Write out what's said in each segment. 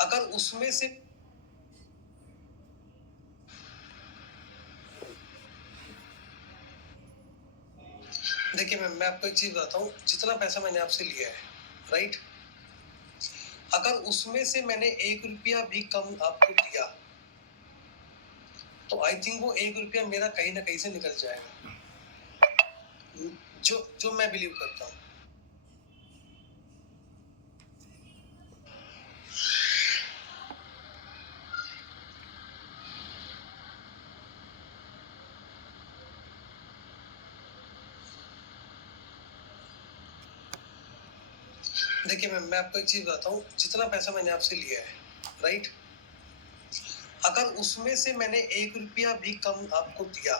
अगर उसमें से देखिए मैम, मैं आपको एक चीज बताता हूँ, जितना पैसा मैंने आपसे लिया है, राइट, अगर उसमें से मैंने 1 रुपया भी कम आपको दिया तो आई थिंक वो 1 रुपया मेरा कहीं ना कहीं से निकल जाएगा, जो जो मैं बिलीव करता हूँ। देखिए मैम, मैं आपको एक चीज बताता हूँ, जितना पैसा मैंने आपसे लिया है, राइट, अगर उसमें से मैंने 1 रुपया भी कम आपको दिया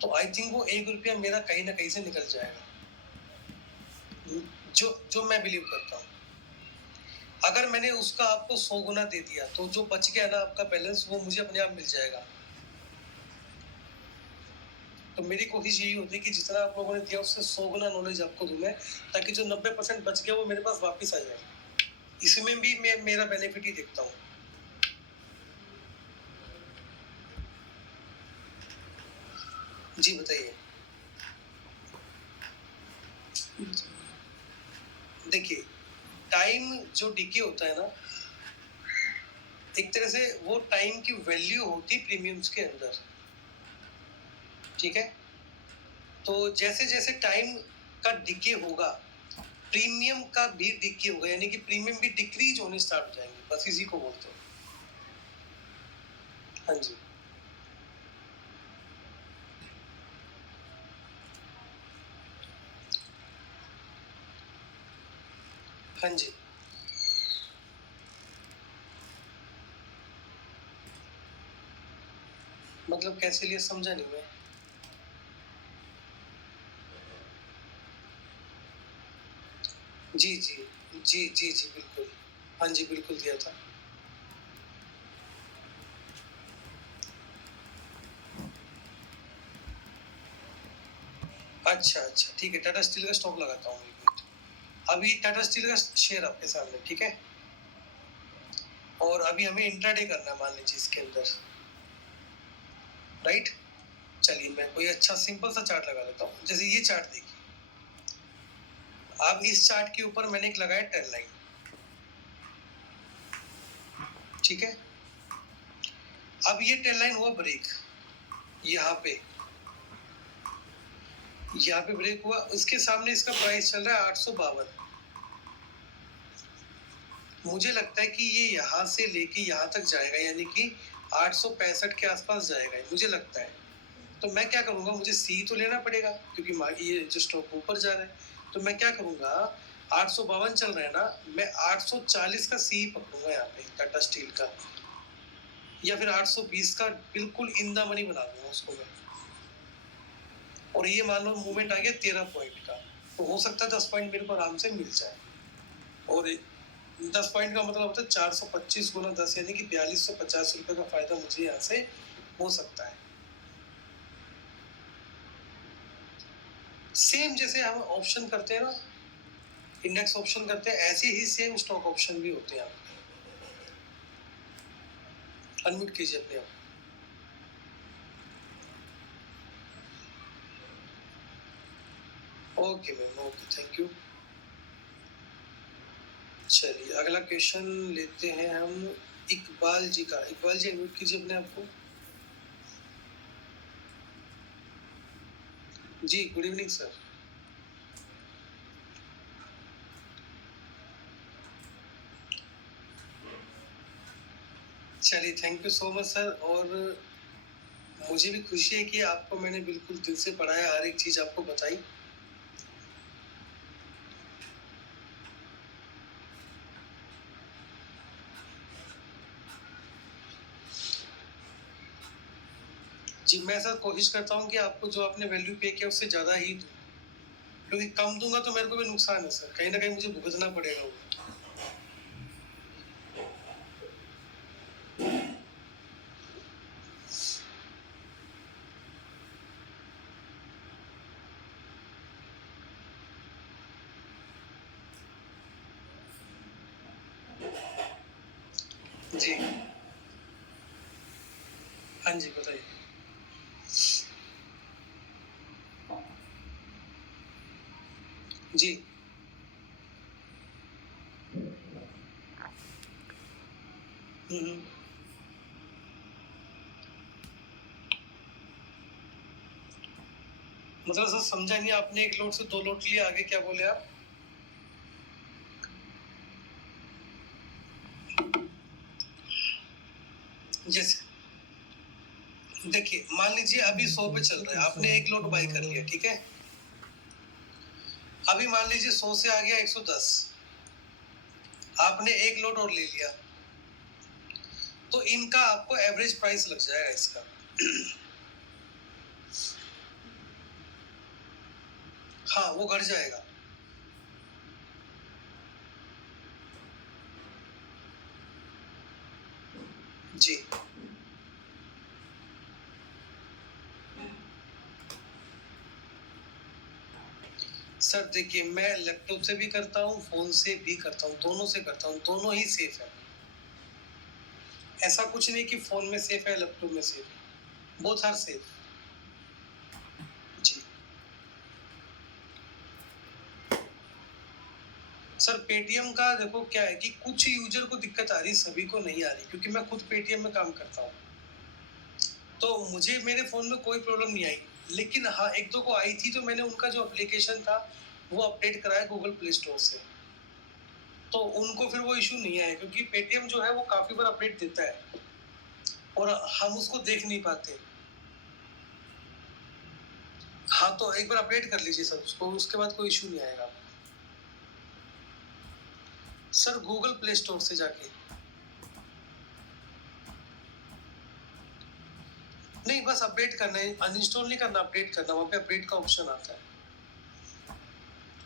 तो आई थिंक वो 1 रुपया मेरा कहीं ना कहीं से निकल जाएगा, जो जो मैं बिलीव करता हूँ। अगर मैंने उसका आपको 100 गुना दे दिया तो जो बच गया ना आपका बैलेंस, वो मुझे अपने आप मिल जाएगा। तो मेरी कोशिश यही होती है कि जितना आप लोगों ने दिया उससे 100 गुना नॉलेज आपको दूं मैं, ताकि जो 90% बच गया वो मेरे पास वापस आ जाए। इसमें भी मैं मेरा बेनिफिट ही देखता हूँ। जी बताइए। देखिए, टाइम जो डिके होता है ना, एक तरह से वो टाइम की वैल्यू होती है प्रीमियम्स के अंदर, ठीक है। तो जैसे जैसे टाइम का डिके होगा, प्रीमियम का भी डिके होगा, यानी कि प्रीमियम भी डिक्रीज होने स्टार्ट हो जाएंगे, बस इसी को बोलते हैं। हाँ जी, हाँ जी, मतलब कैसे लिए समझा नहीं मैं। जी जी जी जी जी बिल्कुल। हाँ जी, बिल्कुल दिया था। अच्छा अच्छा, ठीक है, टाटा स्टील का स्टॉक लगाता हूँ एक मिनट। अभी टाटा स्टील का शेयर आपके सामने, ठीक है, और अभी हमें इंट्राडे करना है, मान लीजिए इसके अंदर, राइट। चलिए मैं कोई अच्छा सिंपल सा चार्ट लगा लेता हूँ, जैसे ये चार्ट देखिए। अब इस चार्ट के ऊपर मैंने एक लगाया ट्रेंड लाइन, ठीक है। अब ये ट्रेंड लाइन हुआ ब्रेक, यहाँ पे ब्रेक हुआ, उसके सामने इसका प्राइस चल रहा है 852। मुझे लगता है कि ये यहाँ से लेके यहाँ तक जाएगा, यानी कि 865 के आसपास जाएगा, मुझे लगता है। तो मैं क्या करूंगा, मुझे सी तो लेना पड़ेगा क्योंकि ये जो स्टॉक ऊपर जा रहा है। तो मैं क्या करूंगा, 852 चल रहा है ना, मैं 840 का सी पकड़ूंगा यहाँ पे टाटा स्टील का, या फिर 820 का बिल्कुल इन द मनी बना दूंगा उसको मैं। और ये मान लो मूवमेंट आ गया 13 पॉइंट का, तो हो सकता है 10 पॉइंट मेरे को आराम से मिल जाए। और 10 पॉइंट का मतलब होता है 425 गुना 10, यानी कि 4250 रुपये का फायदा मुझे यहाँ से हो सकता है। सेम जैसे हम ऑप्शन करते हैं ना, इंडेक्स ऑप्शन करते हैं, ऐसे ही सेम स्टॉक ऑप्शन भी होते हैं। आप अनम्यूट कीजिए अपने आप। Okay ma'am, okay, thank you. चलिए अगला क्वेश्चन लेते हैं हम इकबाल जी का। इकबाल जी अनम्यूट कीजिए अपने आप को। जी गुड इवनिंग सर। चलिए thank you so much sir. और मुझे भी खुशी है कि आपको मैंने बिल्कुल दिल से पढ़ाया, हर एक चीज आपको बताई। जी मैं सर कोशिश करता हूँ कि आपको जो आपने वैल्यू पे किया उससे ज्यादा ही दूं, क्योंकि कम दूंगा तो मेरे को भी नुकसान है सर, कहीं ना कहीं मुझे भुगतना पड़ेगा वो। जी। हाँ जी, बताइए। जी। हुँ, हुँ। मतलब सर समझा नहीं, आपने 1 लोट से 2 लोट लिए, आगे क्या बोले आप? जैसे देखिए, मान लीजिए अभी 100 पे चल रहा है, आपने 1 लोट बाय कर लिया, ठीक है? अभी मान लीजिए 100 से आ गया 110, आपने 1 लोट और ले लिया, तो इनका आपको एवरेज प्राइस लग जाएगा इसका। हाँ, वो घट जाएगा। जी। सर देखिए, मैं लैपटॉप से भी करता हूँ, फ़ोन से भी करता हूँ, दोनों से करता हूँ, दोनों ही सेफ है। ऐसा कुछ नहीं कि फ़ोन में सेफ है, लैपटॉप में सेफ है। Both are safe. जी। सर पेटीएम का देखो क्या है कि कुछ यूज़र को दिक्कत आ रही है, सभी को नहीं आ रही, क्योंकि मैं खुद पेटीएम में काम करता हूँ। तो मुझे मेरे फ़ोन में कोई प्रॉब्लम नहीं आई। लेकिन हाँ, 1-2 को आई थी, तो मैंने उनका जो एप्लीकेशन था, वो अपडेट कराया गूगल प्ले स्टोर से। तो उनको फिर वो इश्यू नहीं आया, क्योंकि पेटीएम जो है वो काफ़ी बार अपडेट देता है और हम उसको देख नहीं पाते। हाँ, तो एक बार अपडेट कर लीजिए सर उसको, उसके बाद कोई इश्यू नहीं आएगा। सर गूगल प्ले स्टोर से जाके। नहीं, बस अपडेट करना है, अनइंस्टॉल नहीं करना, अपडेट करना, वहाँ पे अपडेट का ऑप्शन आता है।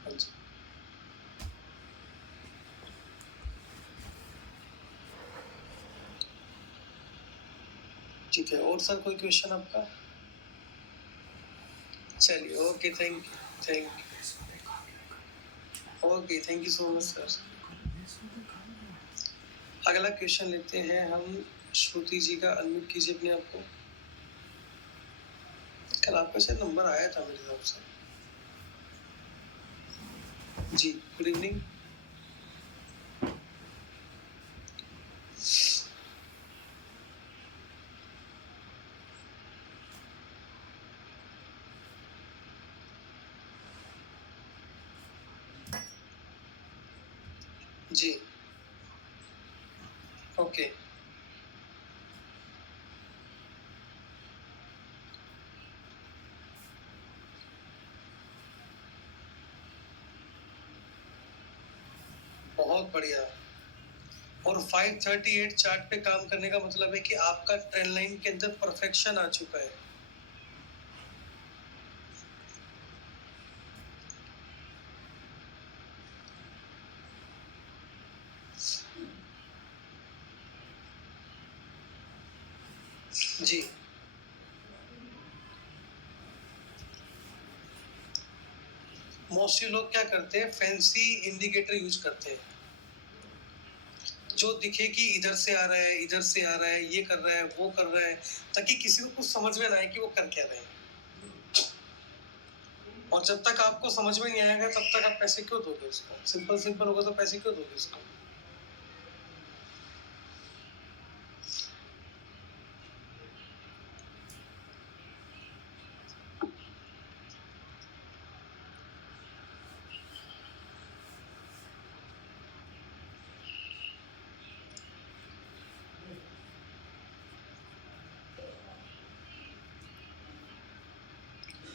हाँ जी। ठीक है, और सर कोई क्वेश्चन आपका? चलिए, okay, thank okay, thank you so much sir. अगला क्वेश्चन लेते हैं हम, श्रुति जी का। अनम्यूट कीजिए अपने आप को। कल आपका शायद नंबर आया था मेरे हिसाब से। जी, गुड इवनिंग। जी, ओके। बहुत बढ़िया। और 538 चार्ट पे काम करने का मतलब है कि आपका ट्रेंड लाइन के अंदर परफेक्शन आ चुका है। जी। मोस्टली लोग क्या करते हैं, फैंसी इंडिकेटर यूज करते हैं, जो दिखे कि इधर से आ रहा है, इधर से आ रहा है, ये कर रहा है, वो कर रहा है, ताकि किसी को कुछ समझ में ना आए कि वो कर क्या रहे हैं। और जब तक आपको समझ में नहीं आएगा, तब तक आप पैसे क्यों दोगे उसको? सिंपल सिंपल होगा तो पैसे क्यों दोगे उसको?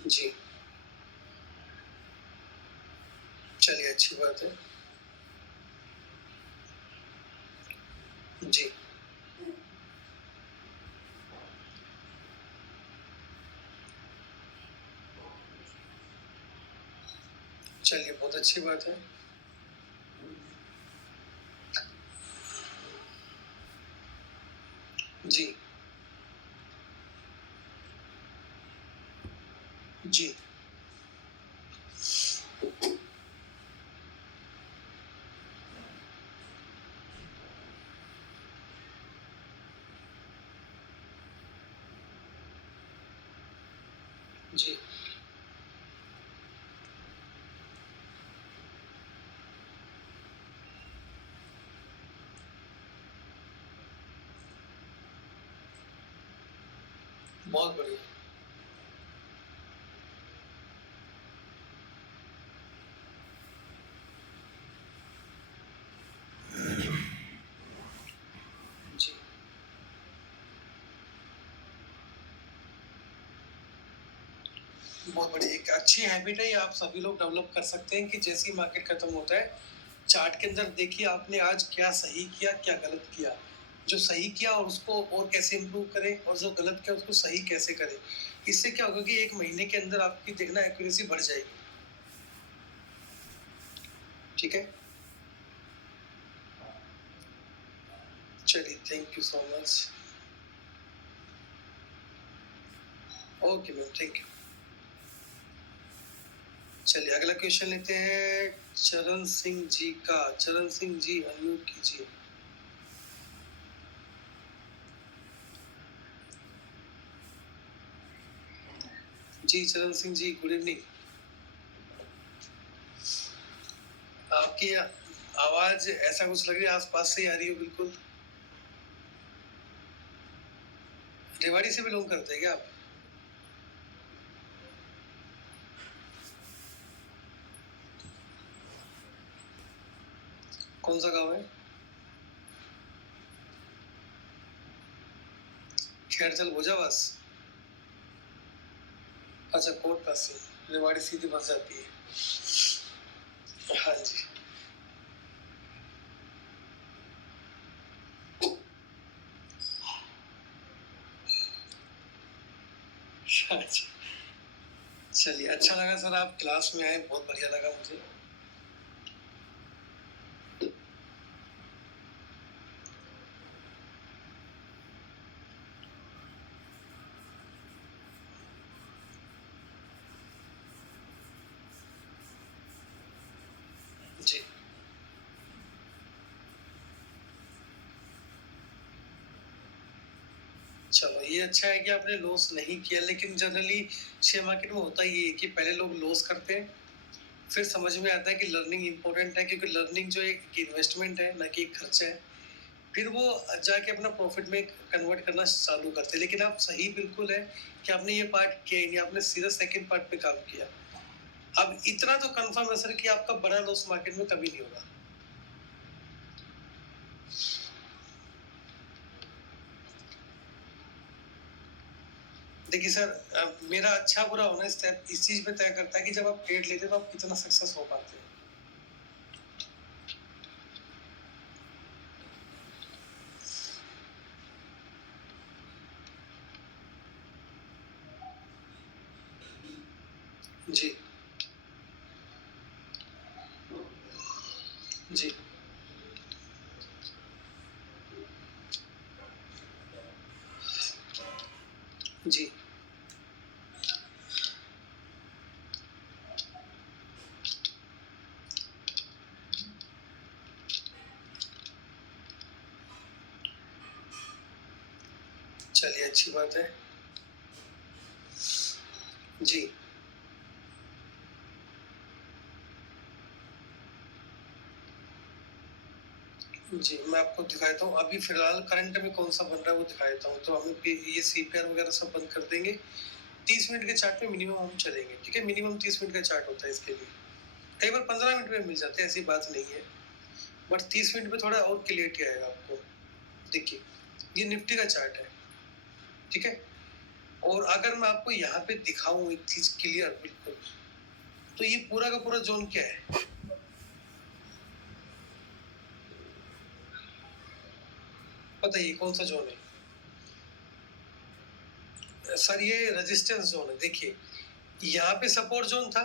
जी। चलिए, अच्छी बात है। जी। चलिए, बहुत अच्छी बात है। जी। जी। जी बहुत बढ़िया। जी बहुत बढ़िया, एक अच्छी हैबिट है ये, आप सभी लोग डेवलप कर सकते हैं कि जैसे ही मार्केट खत्म होता है, चार्ट के अंदर देखिए आपने आज क्या सही किया, क्या गलत किया। जो सही किया और उसको और कैसे इम्प्रूव करें, और जो गलत किया उसको सही कैसे करें। इससे क्या होगा कि 1 महीने के अंदर आपकी देखना एक्यूरेसी बढ़ जाएगी। ठीक है? चलिए, thank you so much. Okay ma'am, thank you. चलिए अगला क्वेश्चन लेते हैं चरण सिंह जी का। चरण सिंह जी अनम्यूट कीजिए। जी चरण सिंह जी, गुड इवनिंग। आपकी आवाज ऐसा कुछ लग रही है आसपास से ही आ रही हो बिल्कुल। रेवाड़ी से बिलोंग करते हैं क्या आप? कौन सा गांव है? खैरचल भोजावास। अच्छा, कोट पास से रेवाड़ी सीधी बस जाती है। हाँ जी। अच्छा, चलिए अच्छा लगा सर, आप क्लास में आए, बहुत बढ़िया लगा मुझे। जी चलो, ये अच्छा है कि आपने लॉस नहीं किया, लेकिन जनरली शेयर मार्केट में होता ही है कि पहले लोग लॉस करते हैं, फिर समझ में आता है कि लर्निंग इंपॉर्टेंट है, क्योंकि लर्निंग जो एक इन्वेस्टमेंट है, ना कि एक खर्चा है। फिर वो जाके अपना प्रॉफिट में कन्वर्ट करना चालू करते हैं। लेकिन आप सही बिल्कुल है कि आपने ये पार्ट किया ही नहीं, आपने सीधा सेकंड पार्ट पे काम किया। अब इतना तो कंफर्म है सर कि आपका बड़ा लॉस मार्केट में कभी नहीं होगा। देखिए सर, मेरा अच्छा बुरा होना इस चीज पे तय करता है कि जब आप ट्रेड लेते हो तो आप कितना सक्सेस हो पाते हैं। जी जी जी। चलिए अच्छी बात है। जी जी, मैं आपको दिखाता हूँ अभी फिलहाल करंट में कौन सा बन रहा है वो दिखा देता हूँ। तो हम ये सीपीआर वगैरह सब बंद कर देंगे। 30 मिनट के चार्ट में मिनिमम हम चलेंगे। ठीक है, मिनिमम 30 मिनट का चार्ट होता है इसके लिए। कई बार 15 मिनट में मिल जाते हैं, ऐसी बात नहीं है, बट 30 मिनट में थोड़ा और क्लियरिटी आएगा आपको। देखिए, ये निफ्टी का चार्ट है। ठीक है, और अगर मैं आपको यहाँ पे दिखाऊं एक चीज क्लियर बिल्कुल, तो ये पूरा का पूरा जोन क्या है बताइए, कौन सा जोन है सर? ये रेजिस्टेंस जोन है। देखिए, यहाँ पे सपोर्ट जोन था,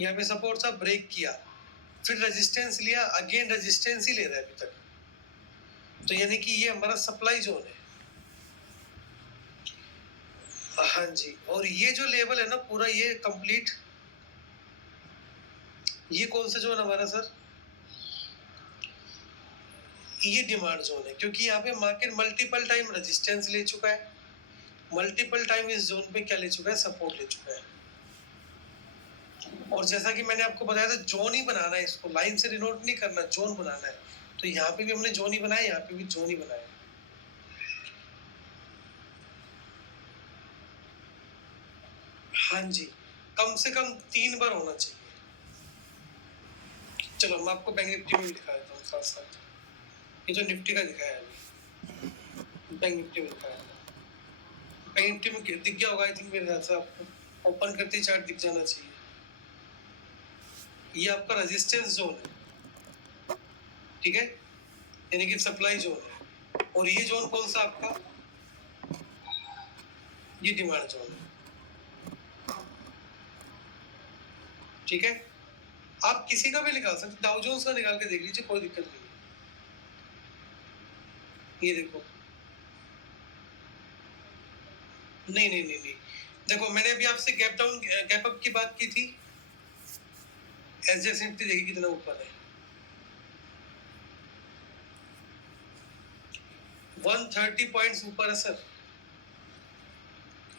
यहाँ पे सपोर्ट था, ब्रेक किया, फिर रेजिस्टेंस लिया, अगेन रेजिस्टेंस ही ले रहा है अभी तक। तो यानी कि ये हमारा सप्लाई जोन है। हाँ जी, और ये जो लेवल है ना पूरा, ये कंप्लीट, ये कौन सा जोन हमारा सर? ये डिमांड जोन है, क्योंकि यहाँ पे मार्केट मल्टीपल टाइम रेजिस्टेंस ले चुका है, मल्टीपल टाइम इस जोन पे क्या ले चुका है, सपोर्ट ले चुका है। और जैसा कि मैंने आपको बताया था, जोन ही बनाना है, इसको लाइन से डिनोट नहीं करना, जोन बनाना है। तो यहाँ पे भी हमने जोन ही बनाया, यहाँ पे भी जोन ही बनाया। हाँ जी, कम से कम 3 बार होना चाहिए। चलो मैं आपको बैंक निफ्टी में दिखा देता हूँ साथ साथ। ये जो निफ्टी का दिखाया है अभी, बैंक निफ्टी में दिखाया है। बैंक निफ्टी में दिख गया होगा आई थिंक, मेरे ख्याल से आपको ओपन करते ही चार्ट दिख जाना चाहिए। ये आपका रेजिस्टेंस जोन है, ठीक है, यानी कि सप्लाई जोन है। और ये जोन कौन सा आपका, ये डिमांड जोन है, ठीक है। आप किसी का भी निकाल सकते, डाउ जोन्स का निकाल के देख लीजिए, कोई दिक्कत नहीं है। ये देखो, नहीं नहीं नहीं नहीं, देखो मैंने अभी आपसे गैप डाउन गैप अप की बात की थी, एडजेसेंटली देखिए कितना ऊपर है, 130 पॉइंट्स ऊपर है सर।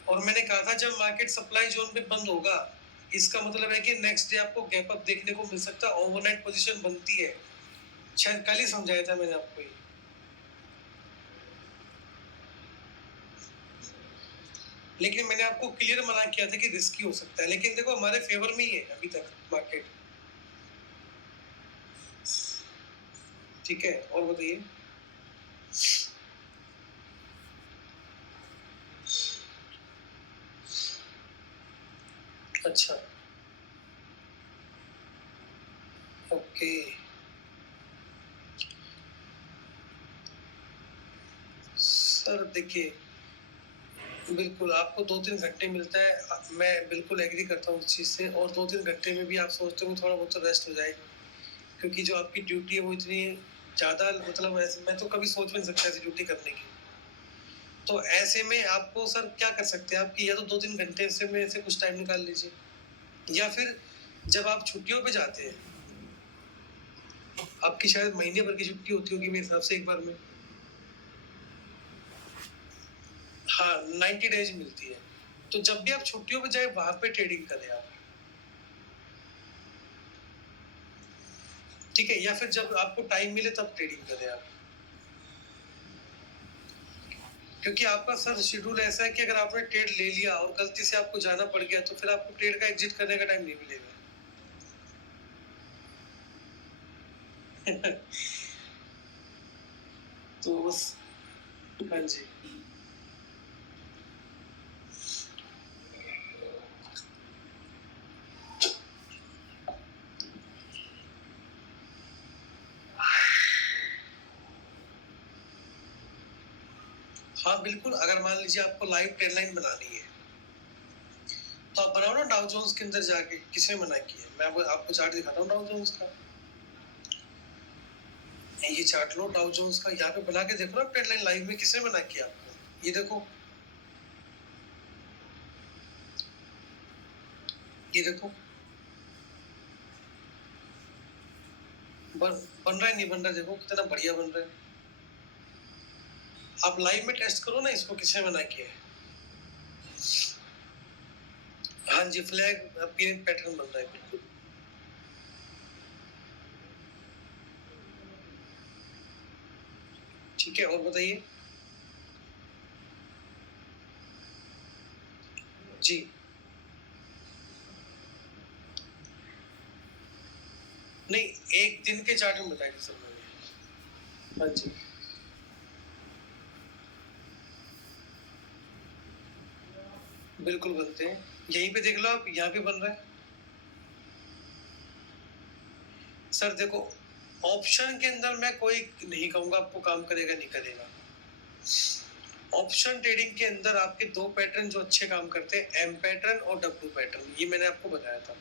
और मैंने कहा था जब मार्केट सप्लाई जोन पे बंद होगा, इसका मतलब है कि नेक्स्ट डे आपको गैप अप देखने को मिल सकता है, ओवरनाइट पोजीशन बनती है। शायद कल ही समझाया था मैंने आपको ये। लेकिन मैंने आपको क्लियर मना किया था कि रिस्की हो सकता है, लेकिन देखो हमारे फेवर में ही है अभी तक मार्केट, ठीक है। और बताइए, अच्छा ओके, सर देखिए बिल्कुल आपको 2-3 घंटे मिलता है, मैं बिल्कुल एग्री करता हूँ उस चीज़ से। और 2-3 घंटे में भी आप सोचते हो थोड़ा बहुत तो रेस्ट हो जाए, क्योंकि जो आपकी ड्यूटी है वो इतनी ज़्यादा, मतलब ऐसे मैं तो कभी सोच भी नहीं सकता ऐसी ड्यूटी करने की। तो ऐसे में आपको सर क्या कर सकते हैं, आपकी या तो 2-3 घंटे से में से कुछ टाइम निकाल लीजिए, या फिर जब आप छुट्टियों पे जाते हैं, आपकी शायद महीने भर की छुट्टी होती होगी मेरे हिसाब से एक बार में, हाँ 90 डेज मिलती है। तो जब भी आप छुट्टियों पे जाए वहां पे ट्रेडिंग करें आप, ठीक है, या फिर जब आपको टाइम मिले तब ट्रेडिंग करें आप। क्योंकि आपका सर शेड्यूल ऐसा है कि अगर आपने ट्रेड ले लिया और गलती से आपको जाना पड़ गया, तो फिर आपको ट्रेड का एग्जिट करने का टाइम नहीं मिलेगा। तो बस, हाँ जी, हाँ बिल्कुल। अगर मान लीजिए आपको लाइव ट्रेड लाइन बनानी है, तो आप बनाओ ना डाउ जोन्स के अंदर जाके, किसने मना किया। मैं आपको चार्ट दिखाता हूँ डाउ जोन्स का, ये चार्ट लो डाउ जोन्स का, यहाँ पे बना के देखो ना ट्रेड लाइन लाइव में, किसने मना किया आपको। ये देखो, ये देखो बन रहा है नहीं बन रहा है, देखो कितना बढ़िया बन रहा है। आप लाइव में टेस्ट करो ना इसको, किसने मना किया है। हाँ जी, फ्लैग पीरियड पैटर्न बन रहा है बिल्कुल, ठीक है। और बताइए जी, नहीं एक दिन के चार्ट में बताया सर मैंने, हाँ जी, बिल्कुल बनते हैं। यहीं पे देख लो आप, यहाँ पे बन रहा है सर। देखो ऑप्शन के अंदर मैं कोई नहीं कहूंगा आपको काम करेगा नहीं करेगा। ऑप्शन ट्रेडिंग के अंदर आपके दो पैटर्न जो अच्छे काम करते हैं, एम पैटर्न और डब्ल्यू पैटर्न, ये मैंने आपको बताया था,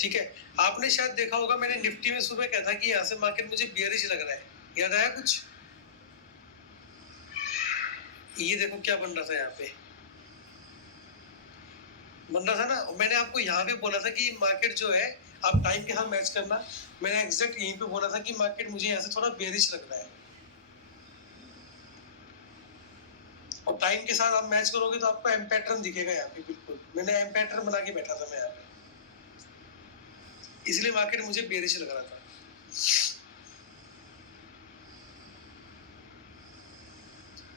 ठीक है। आपने शायद देखा होगा, मैंने निफ्टी में सुबह कहा था कि यहाँ से मार्केट मुझे बियरिश लग रहा है, याद आया कुछ। ये देखो क्या बन रहा था, यहाँ पे बन रहा था ना। मैंने आपको यहाँ पे बोला था कि मार्केट जो है आप टाइम के साथ मैच करना, मैंने एग्जैक्ट यहीं पे बोला था कि मार्केट मुझे यहाँ से थोड़ा बेरिश लग रहा है। और टाइम के साथ आप मैच करोगे तो आपको एम पैटर्न दिखेगा यहाँ पे। बिल्कुल मैंने एम पैटर्न बना के बैठा था मैं यहाँ पे, इसलिए मार्केट मुझे बेरिश लग रहा था।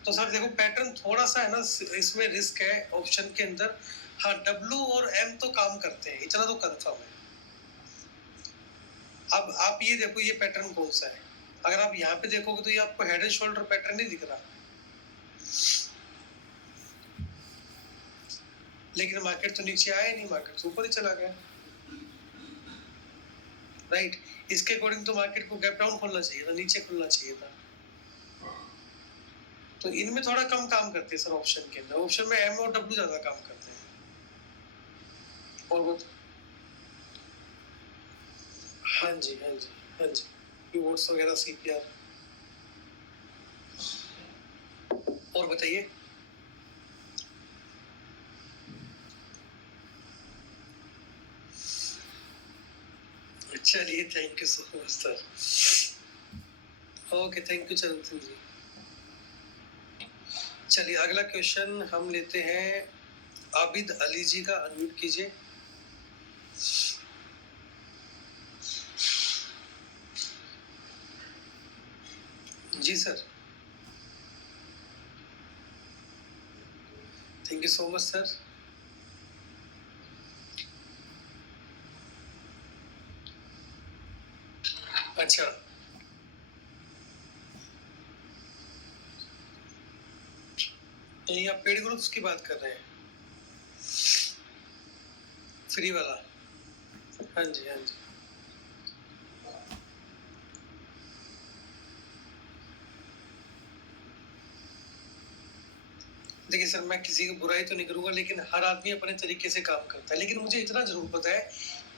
तो सर देखो पैटर्न थोड़ा सा है ना, इसमें रिस्क है ऑप्शन के अंदर। हाँ W और M तो काम करते हैं, इतना तो कंफर्म है। अब आप ये देखो ये पैटर्न कौन सा है, अगर आप यहाँ पे देखोगे तो ये आपको हेड एंड शोल्डर पैटर्न नहीं दिख रहा, लेकिन मार्केट तो नीचे आया नहीं, मार्केट तो ऊपर ही चला गया, राइट। इसके अकॉर्डिंग तो मार्केट को गैप डाउन खोलना चाहिए था, नीचे खुलना चाहिए था। तो इनमें थोड़ा कम काम करते हैं सर ऑप्शन के अंदर, ऑप्शन में M और W ज्यादा काम करते हैं। और वो हाँ जी हाँ जी हाँ जी, पीवोट्स वगैरह CPR। और बताइए। चलिए thank you so much sir. Okay thank you Chandan ji. चलिए अगला क्वेश्चन हम लेते हैं, आबिद अली जी का अनम्यूट कीजिए। जी sir, thank you so much sir. अच्छा ये आप पेड ग्रुप्स की बात कर रहे हैं, फ्री वाला? हाँ जी हाँ जी। देखिए सर मैं किसी की बुराई तो नहीं करूंगा, लेकिन हर आदमी अपने तरीके से काम करता है, लेकिन मुझे इतना जरूर पता है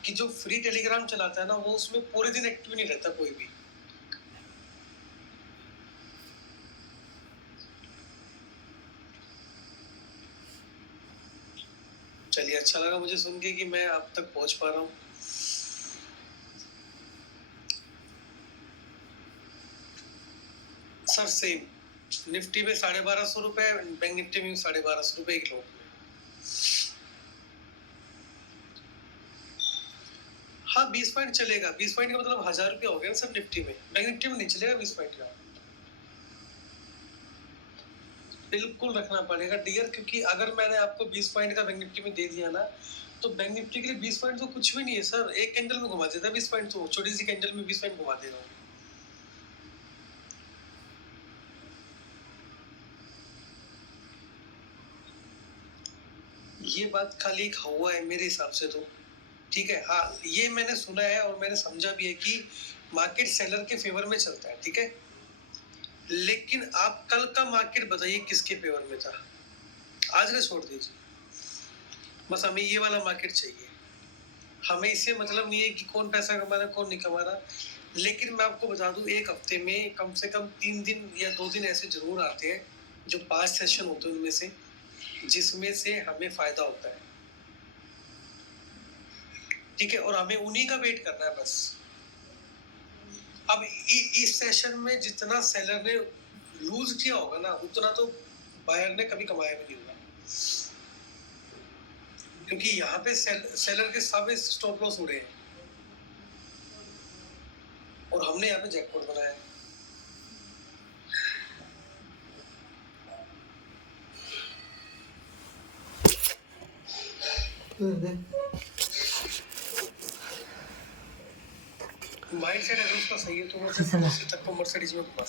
कि जो फ्री टेलीग्राम चलाता है ना वो उसमें पूरे दिन एक्टिव नहीं रहता कोई भी। चलिए अच्छा लगा मुझे सुन के कि मैं आप तक पहुंच पा रहा हूँ। सर सेम निफ्टी में 1250 रुपए, बैंक निफ्टी में 1250 रुपए एक लोट में। हाँ 20 पॉइंट चलेगा, 20 पॉइंट का मतलब 1000 रुपया हो गया ना सर निफ्टी में, बैंक निफ्टी में नहीं चलेगा 20 पॉइंट का। बिल्कुल रखना पड़ेगा डियर, क्योंकि अगर मैंने आपको 20 पॉइंट का बैंक निफ्टी में दे दिया ना तो बैंक निफ्टी के लिए 20 पॉइंट तो कुछ भी नहीं है सर, एक कैंडल में घुमा देता है 20 पॉइंट, तो छोटी सी कैंडल में 20 पॉइंट घुमा देगा। ये बात खाली एक हुआ है मेरे हिसाब से तो, ठीक है। हाँ ये मैंने सुना है और मैंने समझा भी है कि मार्केट सेलर के फेवर में चलता है, ठीक है। लेकिन आप कल का मार्केट बताइए किसके फेवर में था, आज का छोड़ दीजिए, बस हमें ये वाला मार्केट चाहिए। हमें इससे मतलब नहीं है कि कौन पैसा कमा रहा है कौन नहीं कमा रहा, लेकिन मैं आपको बता दूं एक हफ्ते में कम से कम 3 दिन या 2 दिन ऐसे जरूर आते हैं जो 5 सेशन होते हैं उनमें से, जिसमें से हमें फायदा होता है, ठीक है। और हमें उन्हीं का वेट करना है बस। अब इस सेशन में जितना सेलर ने लूज किया होगा ना उतना तो बायर ने कभी कमाया भी नहीं होगा, क्योंकि यहाँ पे सेलर के सारे स्टॉप लॉस उड़े हैं और हमने यहाँ पे जैकपॉट बनाया है। माइंड सेट अगर उसका सही है तो वो 80 तक को मर्सिडीज में घुमा सकता है।